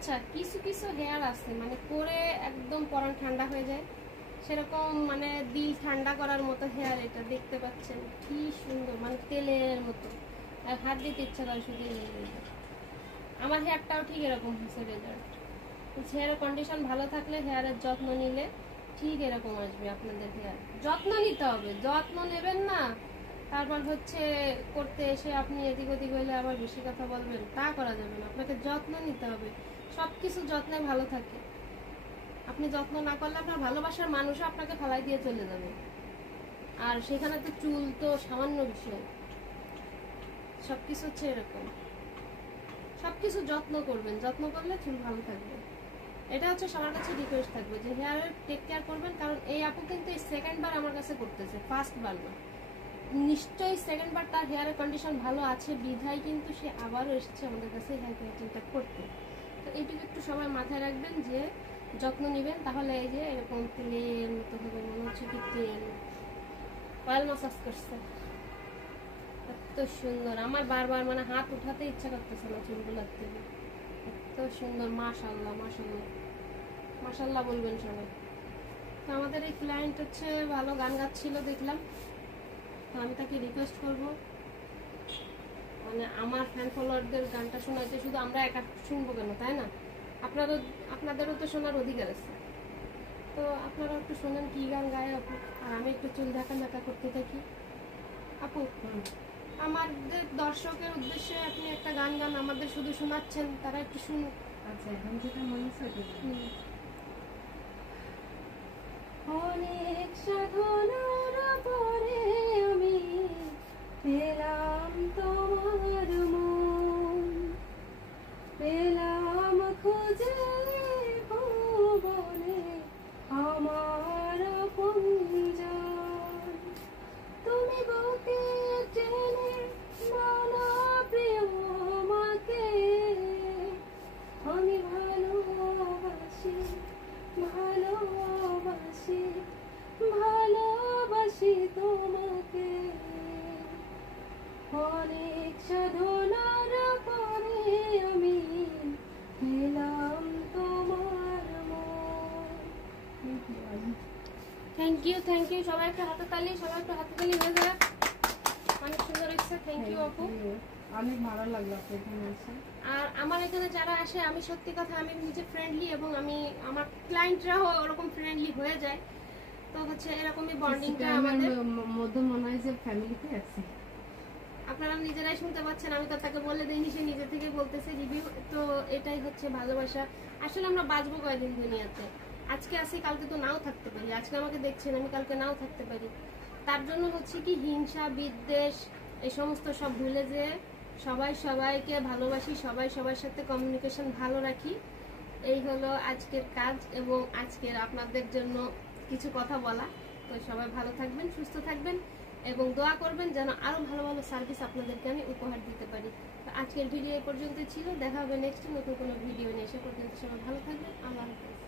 আচ্ছা কিছু কিছু হেয়ার আছে মানে করে একদম পরান ঠান্ডা হয়ে যায়, সেরকম মানে দিল ঠান্ডা করার মতো হেয়ার। এটা দেখতে পাচ্ছেন কি সুন্দর, মানে তেলের মতো, আর হাত দিতে ইচ্ছা করে শুধু। আমার হেয়ারটাও ঠিক এরকম হয়েছে রেজাল্ট। হেয়ারের কন্ডিশন ভালো থাকলে, হেয়ারের যত্ন নিলে ঠিক এরকম আসবে আপনাদের হেয়ার। যত্ন নিতে হবে, যত্ন নেবেন না তারপর হচ্ছে করতে এসে আপনি এদিক ওদিক হইলে আবার বেশি কথা বলবেন, তা করা যাবে না। আপনাকে যত্ন নিতে হবে, সব কিছু যত্নে ভালো থাকে। আপনি যত্ন না করলে আপনার ভালোবাসার মানুষও আপনাকে ফালাই দিয়ে চলে যাবে, আর সেখানে তো চুল তো সামান্য বিষয়। সবকিছু হচ্ছে এরকম, সবকিছু যত্ন করবেন, যত্ন করলে চুল ভালো থাকবে। এটা হচ্ছে সবার কাছে রিকোয়েস্ট থাকবে যে হেয়ারের টেক কেয়ার করবেন। কারণ এই আপু কিন্তু এই সেকেন্ড বার আমার কাছে করতেছে, ফার্স্ট বার না। নিশ্চয়ই সেকেন্ড বার তার হেয়ারের কন্ডিশন ভালো আছে বিধায় কিন্তু সে আবারও এসেছে আমাদের কাছে হেয়ার কেয়ারটা করতে। তো এইটুকু একটু সবাই মাথায় রাখবেন যে যত্ন নেবেন, তাহলে এই যে এরকম তেলের মতো হবে, মনে হচ্ছে কি তেল অয়েল মাসাজ করছে। এত সুন্দর, আমার বারবার মানে হাত উঠাতে ইচ্ছা করতেছে না চুলগুলোর থেকে। এত সুন্দর, মাশাআল্লাহ মাশাআল্লাহ মাশাআল্লাহ বলবেন সবাই। তো আমাদের এই ক্লায়েন্ট হচ্ছে ভালো গান গাচ্ছিল দেখলাম, তো আমি তাকে রিকোয়েস্ট করব মানে আমার ফ্যান ফলোয়ারদের গানটা শোনাইতে। শুধু আমরা একা শুনবো কেন, তাই না? আপনাদেরও তো শোনার অধিকার আছে। তো আপনারা একটু শোনেন কি গান গায় আপু, আর আমি একটু চুল ঢাকা ঢাকা করতে থাকি। আপু আমাদের দর্শকের উদ্দেশ্যে আপনি একটা গান গান, আমাদের শুধু শোনাচ্ছেন, তারা একটু শুনুক। আচ্ছা, এখন যেটা মনে হচ্ছে অনেক সাধনার পরে আমি পেলাম তোমার মন, পেলাম খুঁজে ভুবনে আমার আপনজন। তুমি বুকে টেনে নাও প্রিয় আমাকে, আমি ভালোবাসি ভালোবাসি ভালোবাসি তোমাকে। অনেক সাধনার পরে আমি পেলাম তোমার মন। থ্যাংক ইউ সবাই একটা হাতে তালি, সবাই একটা হাতে তালি হয়ে যাক। অনেক সুন্দর হয়েছে, থ্যাংক ইউ আপু, অনেক ভালো লাগলো আপনি এখানে আসেন। আর আমার এখানে যারা আসে আমি সত্যি কথা আমি নিজে ফ্রেন্ডলি, এবং আমি আমার ক্লায়েন্টরাও ওরকম ফ্রেন্ডলি হয়ে যায়। তো হচ্ছে এরকমই বন্ডিংটা আমাদের মধ্যে মনে হয় যে ফ্যামিলিতে আছে। আপনারা নিজেরাই শুনতে পাচ্ছেন, আমি তো তাকে বলে দিইনি, সে নিজে থেকে বলতেছে রিভিউ। তো এটাই হচ্ছে ভালোবাসা। আসলে আমরা বাঁচবো কয়দিন দুনিয়াতে, আজকে আসি কালকে তো নাও থাকতে পারি। আজকে আমাকে দেখছেন, আমি কালকে নাও থাকতে পারি। তার জন্য হচ্ছে কি হিংসা বিদ্বেষ এই সমস্ত সব ভুলে যে সবাই সবাইকে ভালোবাসি, সবাই সবার সাথে কমিউনিকেশন ভালো রাখি। এই হলো আজকের কাজ এবং আজকের আপনাদের জন্য কিছু কথা বলা। তো সবাই ভালো থাকবেন, সুস্থ থাকবেন এবং দোয়া করবেন যেন আরো ভালো ভালো সার্ভিস আপনাদেরকে আমি উপহার দিতে পারি। তো আজকের ভিডিও এই পর্যন্ত ছিল, দেখা হবে নেক্সট নতুন কোনো ভিডিও নিয়ে। সে পর্যন্ত সবাই ভালো থাকবেন, আল্লাহ হাফেজ।